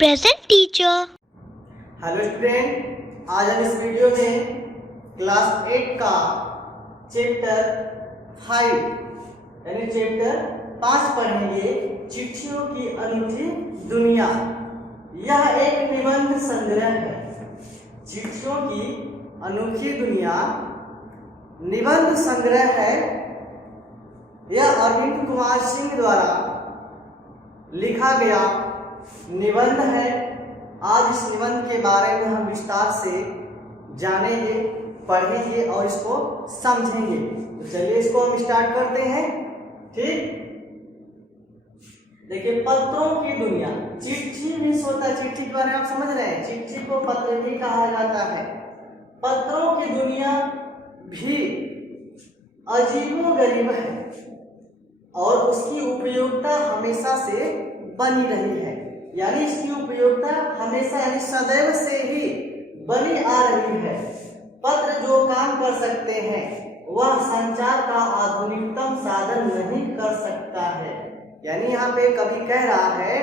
present teacher. Hello student, आज हम इस वीडियो में क्लास 8 का चैप्टर 5 यानी चैप्टर 5 पढ़ेंगे। चिट्ठियों की अनूठी दुनिया। यह एक निबंध संग्रह है। चिट्ठियों की अनूठी दुनिया निबंध संग्रह है। यह अरविंद कुमार सिंह द्वारा लिखा गया निबंध है। आज इस निबंध के बारे में हम विस्तार से जानेंगे, पढ़ेंगे और इसको समझेंगे। तो चलिए इसको हम स्टार्ट करते हैं। ठीक, देखिए, पत्रों की दुनिया। चिट्ठी भी होता है, चिट्ठी के बारे में आप समझ रहे हैं। चिट्ठी को पत्र भी कहा जाता है। पत्रों की दुनिया भी अजीबोगरीब है और उसकी उपयोगिता हमेशा से बनी रही है। यानी इसकी उपयोगिता हमेशा यानी सदैव से ही बनी आ रही है। पत्र जो काम कर सकते हैं वह संचार का आधुनिकतम साधन नहीं कर सकता है। यानी यहाँ पे कवि कह रहा है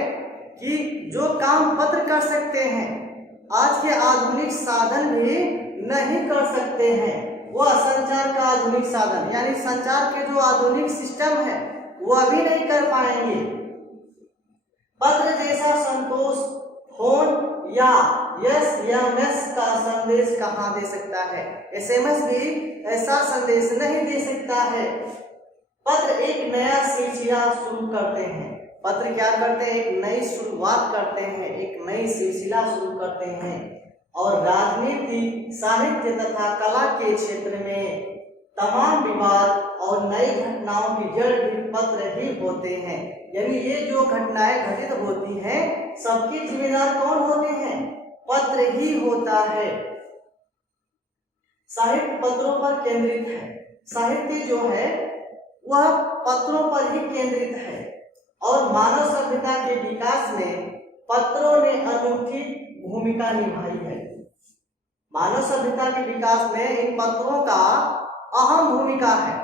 कि जो काम पत्र कर सकते हैं आज के आधुनिक साधन भी नहीं कर सकते हैं। वह संचार का आधुनिक साधन यानी संचार के जो आधुनिक सिस्टम है वह भी नहीं कर पाएंगे। पत्र जैसा संतोष फोन या एसएमएस का संदेश कहाँ दे सकता है। एसएमएस भी ऐसा संदेश नहीं दे सकता है। पत्र एक नया सिलसिला शुरू करते हैं। पत्र क्या करते हैं? एक नई शुरुआत करते हैं, एक नई सिलसिला शुरू करते हैं। और राजनीति, साहित्य तथा कला के क्षेत्र में तमाम विवाद और नई घटनाओं की जड़ भी पत्र ही होते हैं। यानी ये जो घटनाएं घटित होती हैं सबकी जिम्मेदार कौन होते हैं? पत्र ही होता है। साहित्य पत्रों पर केंद्रित है। साहित्य जो है वह पत्रों पर ही केंद्रित है और मानव सभ्यता के विकास में पत्रों ने अनूठी भूमिका निभाई है। मानव सभ्यता के विकास में इन पत्रों का अहम भूमिका है।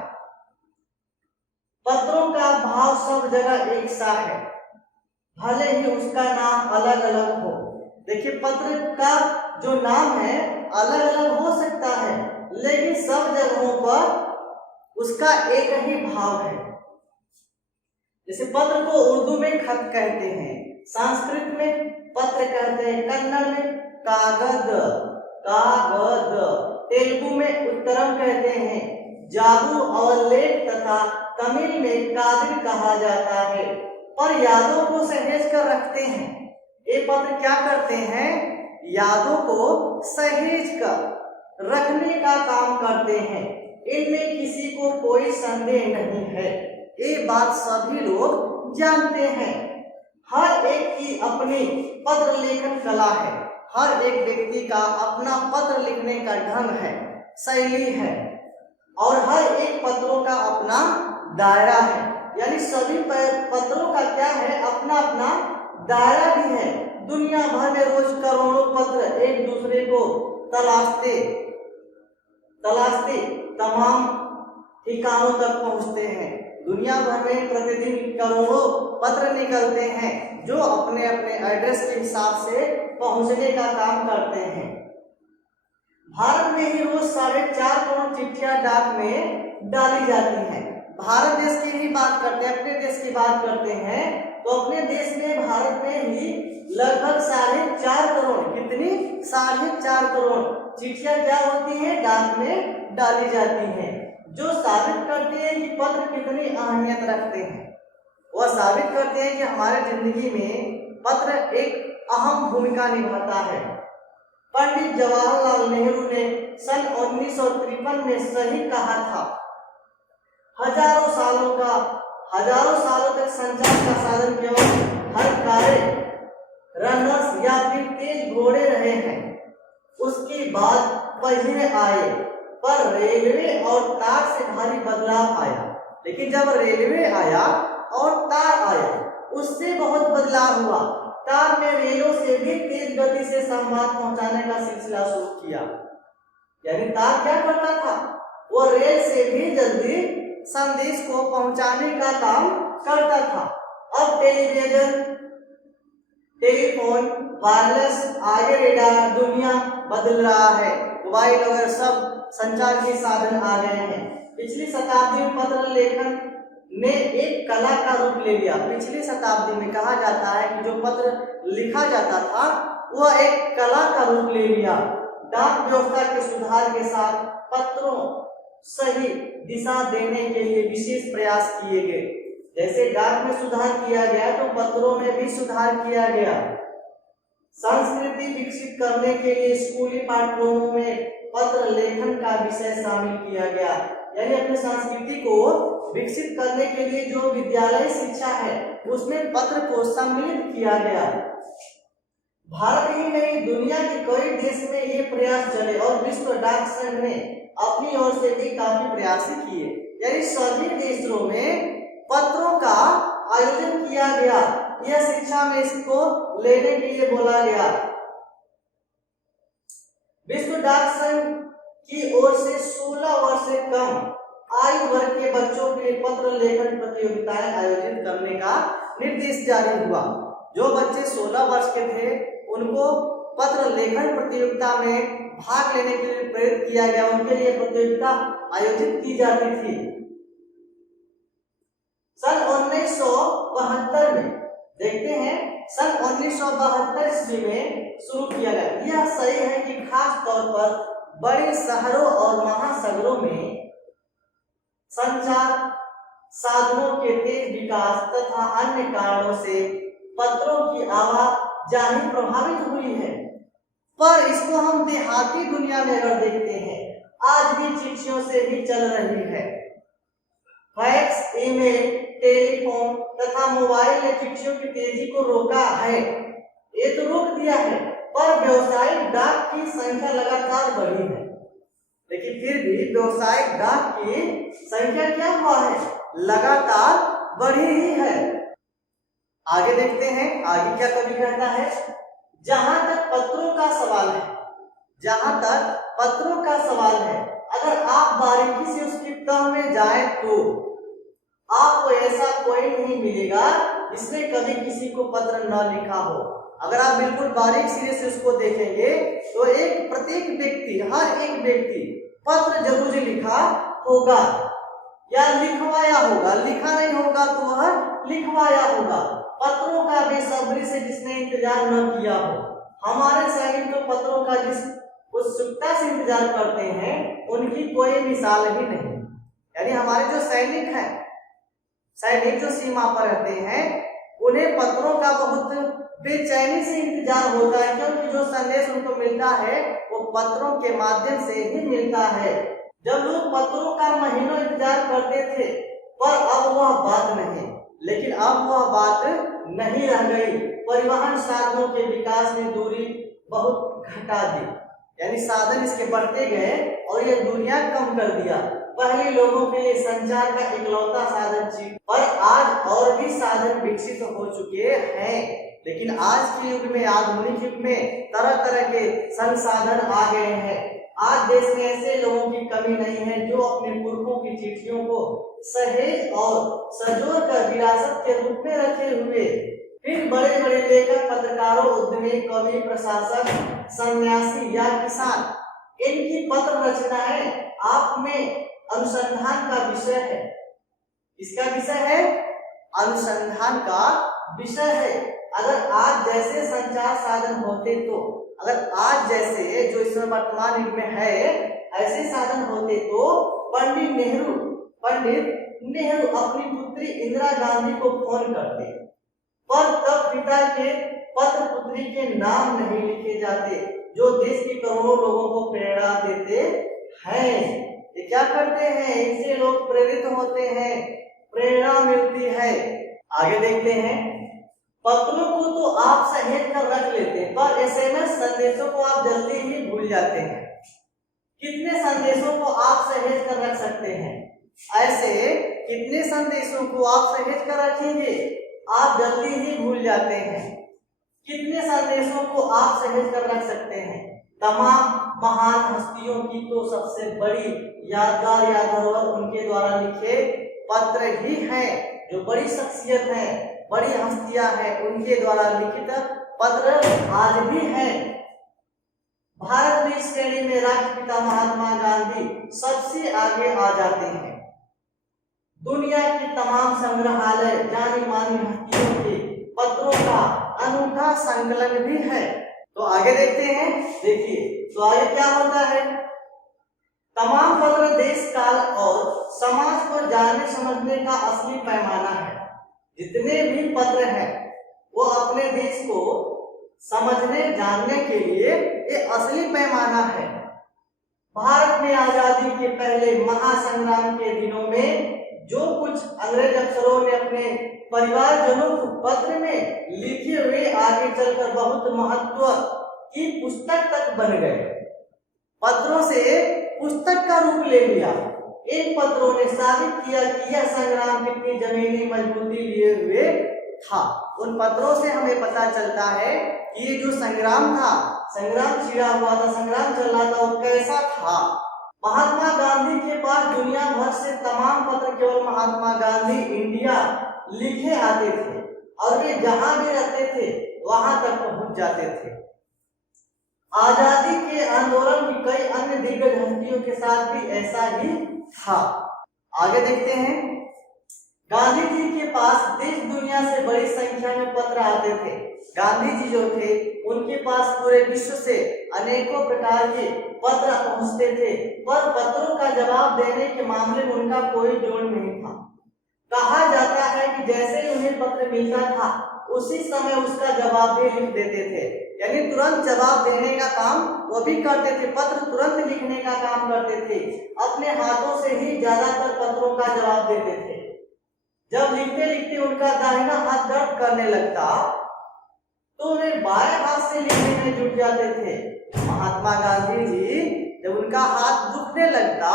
पत्रों का भाव सब जगह एक सा है, भले ही उसका नाम अलग अलग हो। देखिए, पत्र का जो नाम है अलग अलग हो सकता है लेकिन सब जगहों पर उसका एक ही भाव है। जैसे पत्र को उर्दू में खत कहते हैं, संस्कृत में पत्र कहते हैं, कन्नड़ में कागद, तेलुगु में उत्तरम कहते हैं, जादू और लेख तथा तमिल में कादिर कहा जाता है। पर यादों को सहेज कर रखते हैं। ये पत्र क्या करते हैं? यादों को सहेज कर रखने का काम करते हैं। इनमें किसी को कोई संदेह नहीं है, ये बात सभी लोग जानते हैं। हर एक की अपनी पत्र लेखन कला है। हर एक व्यक्ति का अपना पत्र लिखने का ढंग है, शैली है और हर एक पत्रों का अपना दायरा है। यानी सभी पत्रों का क्या है? अपना अपना दायरा भी है। दुनिया भर में रोज करोड़ों पत्र एक दूसरे को तलाशते तमाम ठिकानों तक पहुंचते हैं। दुनिया भर में प्रतिदिन करोड़ों पत्र निकलते हैं जो अपने अपने एड्रेस के हिसाब से पहुंचने का काम करते हैं। भारत में ही रोज 4.5 करोड़ चिट्ठियां डाक में डाली जाती हैं। भारत देश की ही बात करते हैं, अपने देश की बात करते हैं तो अपने देश में भारत में ही लगभग 4.5 करोड़, कितनी? 4.5 करोड़ चिट्ठियां क्या होती हैं? डाक में डाली जाती हैं, जो साबित करते हैं कि पत्र कितनी अहमियत रखते हैं। वह साबित करते हैं कि हमारे जिंदगी में पत्र एक अहम भूमिका निभाता है। पंडित जवाहरलाल नेहरू ने सन 1953 में सही कहा था, हजारों सालों तक संचार का साधन केवल हलकारे, रनर्स या फिर तेज घोड़े रहे हैं। उसके बाद पहिए आए पर रेलवे और तार से भारी बदलाव आया। लेकिन जब रेलवे आया और तार आया उससे बहुत बदलाव हुआ। तार ने रेलों से भी तेज गति से संवाद पहुंचाने का सिलसिला शुरू किया। यानी तार क्या करता था? वो रेल से भी जल्दी संदेश को पहुंचाने का काम करता था। अब टेलीफोन, वायरलेस, आगे रेडार, दुनिया बदल रहा है। मोबाइल वगैरह सब संचार के साधन आ गए हैं। पिछली शताब्दी में पत्र लेखन ने एक कला का रूप ले लिया। पिछली शताब्दी में कहा जाता है कि जो पत्र लिखा जाता था वह एक कला का रूप ले लिया। डाक व्यवस्था के सुधार के साथ पत्रों सही दिशा देने के लिए विशेष प्रयास किए गए। जैसे डाक में सुधार किया गया तो पत्रों में भी सुधार किया गया। संस्कृति विकसित करने के लिए स्कूली पाठ्यक्रमों में पत्र लेखन का विषय शामिल किया गया। यानी अपनी संस्कृति को विकसित करने के लिए जो विद्यालय शिक्षा है उसमें पत्र को सम्मिलित किया गया। भारत ही नहीं दुनिया के कई देश में ये प्रयास चले और विश्व डाक संघ ने अपनी ओर से भी काफी प्रयास किए। यानी सभी देशों में पत्रों का आयोजन किया गया। यह शिक्षा में इसको लेने के लिए बोला गया। विश्व डाक संघ की ओर से 16 वर्ष से कम आयु वर्ग के बच्चों के लिए पत्र लेखन प्रतियोगिताएं आयोजित करने का निर्देश जारी हुआ। जो बच्चे 16 वर्ष के थे उनको पत्र लेखन प्रतियोगिता में भाग लेने के लिए प्रेरित किया गया। उनके लिए प्रतियोगिता आयोजित की जाती थी। सन 1972 में देखते हैं, सन 1972 ईस्वी में शुरू किया गया। यह सही है कि खास तौर पर बड़े शहरों और महानगरों में संचार साधनों के तेज विकास तथा अन्य कारणों से पत्रों की आवाजाही प्रभावित हुई है। पर इसको हम देहाती दुनिया में अगर देखते हैं आज भी चिट्ठियों से ही चल रही है। फैक्स, ईमेल, टेलीफोन तथा मोबाइल ने चिट्ठियों की तेजी को रोका है। ये तो रोक दिया है, पर व्यावसायिक डाक की संख्या लगातार बढ़ी है। लेकिन फिर भी व्यावसायिक डाक की संख्या क्या हुआ है, लगातार बढ़ी ही है। आगे देखते हैं आगे क्या कवि कहता है। जहां तक पत्रों का सवाल है, जहां तक पत्रों का सवाल है, अगर आप बारीकी से उसकी तह में जाएं तो आपको ऐसा कोई नहीं मिलेगा जिसने कभी किसी को पत्र न लिखा हो। अगर आप बिल्कुल बारीक सिरे से उसको देखेंगे तो एक प्रत्येक व्यक्ति, हर एक व्यक्ति पत्र जरूर लिखा होगा या लिखवाया होगा। लिखा नहीं होगा तो वह लिखवाया होगा। पत्रों का बेसब्री से जिसने इंतजार न किया हो, हमारे सैनिक तो पत्रों का जिस उत्सुकता से इंतजार करते हैं उनकी कोई मिसाल ही नहीं। यानी हमारे जो सैनिक हैं, सैनिक जो सीमा पर रहते हैं, उन्हें पत्रों का बहुत बेचैनी से इंतजार होता है, क्योंकि जो संदेश उनको मिलता है वो पत्रों के माध्यम से ही मिलता है। जब लोग पत्रों का महीनों इंतजार करते थे, पर अब वह बात नहीं। लेकिन अब वह बात नहीं रह गई। परिवहन साधनों के विकास ने दूरी बहुत घटा दी। यानी साधन इसके बढ़ते गए और ये दूरियां कम कर दिया। पहले लोगों के लिए संचार का इकलौता साधन चिट्ठी, पर आज और भी साधन विकसित हो चुके हैं। लेकिन आज के युग में, आधुनिक युग में तरह तरह के संसाधन आ गए हैं। आज देश में ऐसे लोगों की कमी नहीं है जो अपने पुरखों की चिट्ठियों को सहेज और संजो कर विरासत के रूप में रखे हुए फिर बड़े बड़े लेखक, पत्रकारों, उद्यमी, कवि, प्रशासक, सन्यासी या किसान, इनकी पत्र रचनाएं आप में अनुसंधान का विषय है। इसका विषय है, अनुसंधान का विषय है। अगर आज जैसे संचार साधन होते तो, अगर आज जैसे जो इस वर्तमान युग में है ऐसे साधन होते तो पंडित नेहरू अपनी पुत्री इंदिरा गांधी को फोन करते, पर तब पिता के पत्र पुत्री के नाम नहीं लिखे जाते जो देश के करोड़ों लोगों को प्रेरणा देते हैं। ये क्या करते हैं, इनसे लोग प्रेरित होते हैं, प्रेरणा मिलती है। आगे देखते हैं, पत्रों को तो आप सहेज कर रख लेते हैं, पर एसएमएस संदेशों को आप जल्दी ही भूल जाते हैं। कितने संदेशों को आप सहेज कर रख सकते हैं? ऐसे कितने संदेशों को आप सहेज कर रखेंगे, आप जल्दी ही भूल जाते हैं। कितने संदेशों को आप सहेज कर रख सकते हैं? तमाम महान हस्तियों की तो सबसे बड़ी यादगार या धरोहर उनके द्वारा लिखे पत्र ही हैं। जो बड़ी शख्सियत है, बड़ी हस्तियां हैं, उनके द्वारा लिखित पत्र आज भी हैं। भारत में इस श्रेणी में राष्ट्रपिता महात्मा गांधी सबसे आगे आ जाते हैं। दुनिया की तमाम संग्रहालय जानी मानी हस्तियों के पत्रों का अनूठा संकलन भी है। तो आगे देखते हैं। देखिए तो आगे क्या होता है। तमाम पत्र देश काल और समाज को जानने समझने का असली पैमाना है। जितने भी पत्र हैं वो अपने देश को समझने जानने के लिए ये असली पैमाना है। भारत में आजादी के पहले महासंग्राम के दिनों में जो कुछ अंग्रेज अफसरों ने अपने परिवारजनों को पत्र में लिखे हुए आगे चलकर बहुत महत्व की पुस्तक तक बन गए। पत्रों से पुस्तक का रूप ले लिया। इन पत्रों ने साबित किया कि यह संग्राम कितनी जमीनी मजबूती लिए हुए था। उन पत्रों से हमें पता चलता है कि ये जो संग्राम था, संग्राम छिड़ा हुआ था, संग्राम चल रहा था, वो कैसा था। महात्मा गांधी के पास दुनिया भर से तमाम पत्र केवल महात्मा गांधी इंडिया लिखे आते थे और वे जहां भी रहते थे वहां तक पहुंच जाते थे। आजादी के आंदोलन की कई अन्य दिग्गज हस्तियों के साथ भी ऐसा ही था। आगे देखते हैं। गांधी जी के पास देश दुनिया से बड़ी संख्या में पत्र आते थे। गांधी जी जो थे उनके पास पूरे विश्व से अनेकों प्रकार के पत्र पहुंचते थे, पर पत्रों का जवाब देने के मामले में उनका कोई जोड़ नहीं था। कहा जाता है कि जैसे ही उन्हें पत्र मिलता था उसी समय उसका जवाब भी लिख देते थे। यानी तुरंत जवाब देने का काम वो भी करते थे, पत्र तुरंत लिखने का काम करते थे। अपने हाथों से ही ज्यादातर पत्रों का जवाब देते थे। जब लिखते लिखते उनका दाहिना हाथ दर्द करने लगता तो वे बाएं हाथ से लिखने में जुट जाते थे। महात्मा गांधी जी जब उनका हाथ दुखने लगता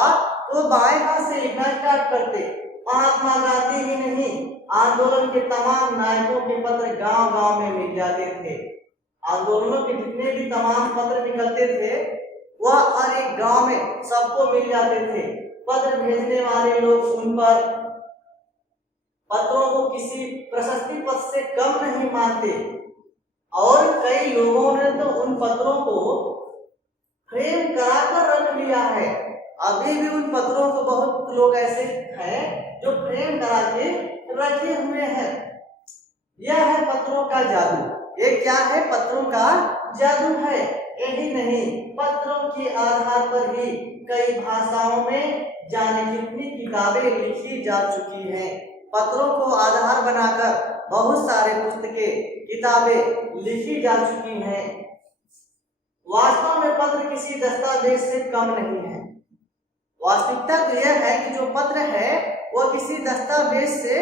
तो बाएं हाथ से लिखना स्टार्ट करते। महात्मा गांधी ही नहीं, आंदोलन के तमाम नायकों के पत्र गांव गांव में मिल जाते थे। आंदोलनों के जितने भी तमाम पत्र निकलते थे वह हर एक गांव में सबको मिल जाते थे। पत्र भेजने वाले लोग उन पर पत्रों को किसी प्रशस्ति पत्र से कम नहीं मानते और कई लोगों ने तो उन पत्रों को फ्रेम कराकर रख लिया है। अभी भी उन पत्रों को बहुत लोग ऐसे हैं जो फ्रेम करा के रखे हुए हैं। यह है पत्रों का जादू। ये क्या है? पत्रों का जादू है। यही नहीं, पत्रों के आधार पर ही कई भाषाओं में जाने कितनी किताबें लिखी जा चुकी हैं। पत्रों को आधार बनाकर बहुत सारे पुस्तकें, किताबें लिखी जा चुकी हैं। वास्तव में पत्र किसी दस्तावेज से कम नहीं है। वास्तविकता तो यह है कि जो पत्र है वो किसी दस्तावेज से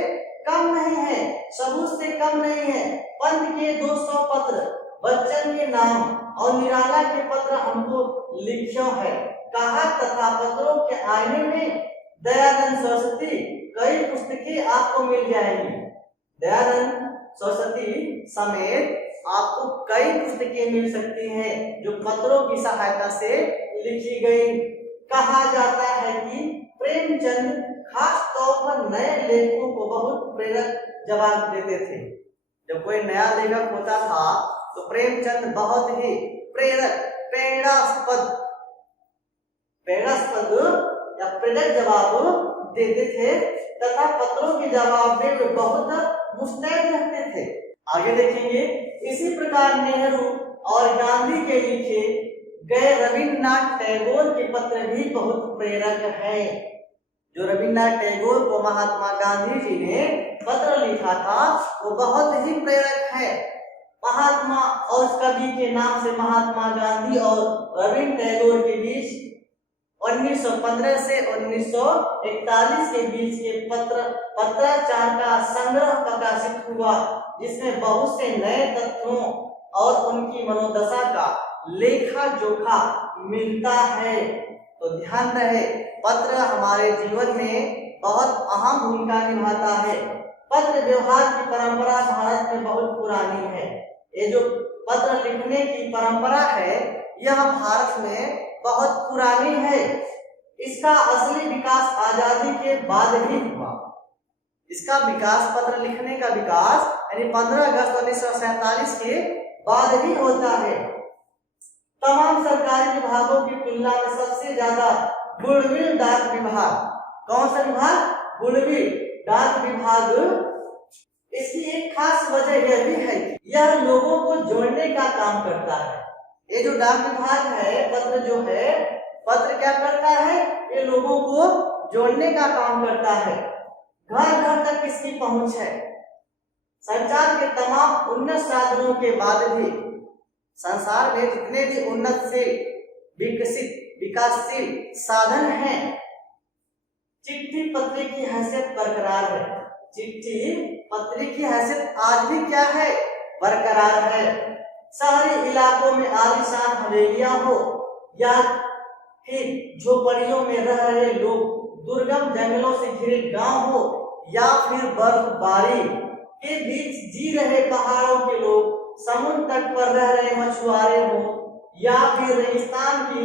कम नहीं है, सबूत से कम नहीं है। पंत के 200 पत्र, बच्चन के नाम और निराला के पत्र हमको लिखियो है। कहा तथा पत्रों के आईने में दयानंद सरस्वती कई पुस्तकें आपको मिल जाएंगी। दयानंद सरस्वती समेत आपको कई पुस्तकें मिल सकती हैं जो पत्रों की सहायता से लिखी गई। कहा जाता है कि प्रेमचंद खास तौर पर नए लेखकों को बहुत प्रेरक जवाब देते थे। जब कोई नया लेखक होता था तो प्रेमचंद बहुत ही प्रेरक, प्रेरणास्पद या प्रेरक जवाब देते थे तथा पत्रों के जवाब में वे बहुत मुस्तैद रहते थे। आगे देखेंगे। इसी प्रकार नेहरू और गांधी के लिखे गए रविन्द्रनाथ टैगोर के पत्र भी बहुत प्रेरक हैं। जो रविन्द्रनाथ टैगोर को महात्मा गांधी जी ने पत्र लिखा था वो बहुत ही प्रेरक है। महात्मा और कवि के नाम से महात्मा गांधी और रविन्द्र टैगोर के बीच 1915 से 1941 के बीच के पत्राचार का संग्रह प्रकाशित हुआ, जिसमें बहुत से नए तथ्यों और उनकी मनोदशा का लेखा जोखा मिलता है। तो ध्यान रहे, पत्र हमारे जीवन में बहुत अहम भूमिका निभाता है। पत्र व्यवहार की परंपरा भारत में बहुत पुरानी है। ये जो पत्र लिखने की परंपरा है यह भारत में बहुत पुरानी है। इसका असली विकास आजादी के बाद ही हुआ। इसका विकास, पत्र लिखने का विकास यानी 15 अगस्त 1947 के बाद ही होता है। तमाम सरकारी विभागों की तुलना में सबसे ज्यादा गुडविल डाक विभाग, कौन सा विभाग? गुडविल डाक विभाग। इसकी एक खास वजह यह भी है कि यह लोगों को जोड़ने का काम करता है। ये जो डाक विभाग है, पत्र जो है, पत्र क्या करता है? ये लोगों को जोड़ने का काम करता है। घर घर तक इसकी पहुंच है। संचार के तमाम उन्नत साधनों के बाद भी संसार में जितने भी उन्नतशील, विकसित, विकासशील साधन हैं, चिट्ठी पत्री की हैसियत बरकरार है। चिट्ठी पत्री की हैसियत आज भी क्या है? बरकरार है। शहरी इलाकों में आलीशान हवेलियां हो या फिर झोपड़ियों में रह रहे लोग, दुर्गम जंगलों से घिरे गांव हो या फिर बर्फबारी के बीच जी रहे पहाड़ों के लोग, समुद्र तट पर रह रहे मछुआरे हो या फिर रेगिस्तान की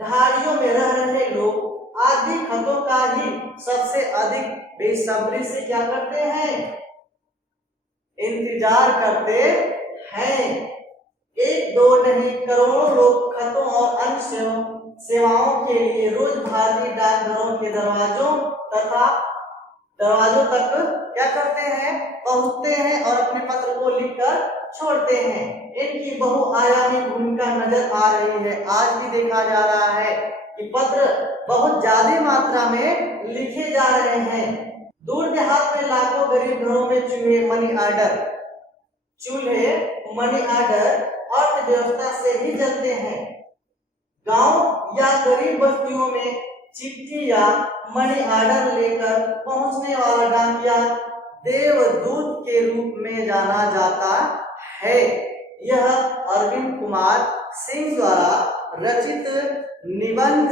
ढालियों में रह रहे लोग, आदि खतों का ही सबसे अधिक बेसब्री से क्या करते हैं? इंतजार करते हैं। एक दो नहीं, करोड़ों लोग खतों और अन्य सेवाओं के लिए रोज भारतीय डाकघरों के दरवाजों तक क्या करते हैं? पहुंचते हैं और अपने पत्र को लिखकर छोड़ते हैं। इनकी बहुआयामी भूमिका नजर आ रही है। आज भी देखा जा रहा है कि पत्र बहुत ज्यादा मात्रा में लिखे जा रहे हैं। दूर देहात में लाखों गरीब घरों में चूल्हे मनी आर्डर अर्थव्यवस्था से ही चलते हैं। गांव या गरीब बस्तियों में चिट्ठी या मनी आर्डर लेकर पहुंचने वाला डाकिया देवदूत के रूप में जाना जाता है। यह अरविंद कुमार सिंह द्वारा रचित निबंध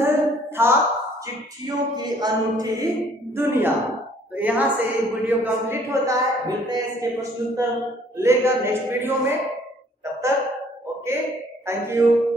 था, चिट्ठियों की अनूठी दुनिया। तो यहाँ से वीडियो कंप्लीट होता है। मिलते हैं इसके प्रश्नोत्तर लेकर नेक्स्ट वीडियो में। तब तक ओके, थैंक यू।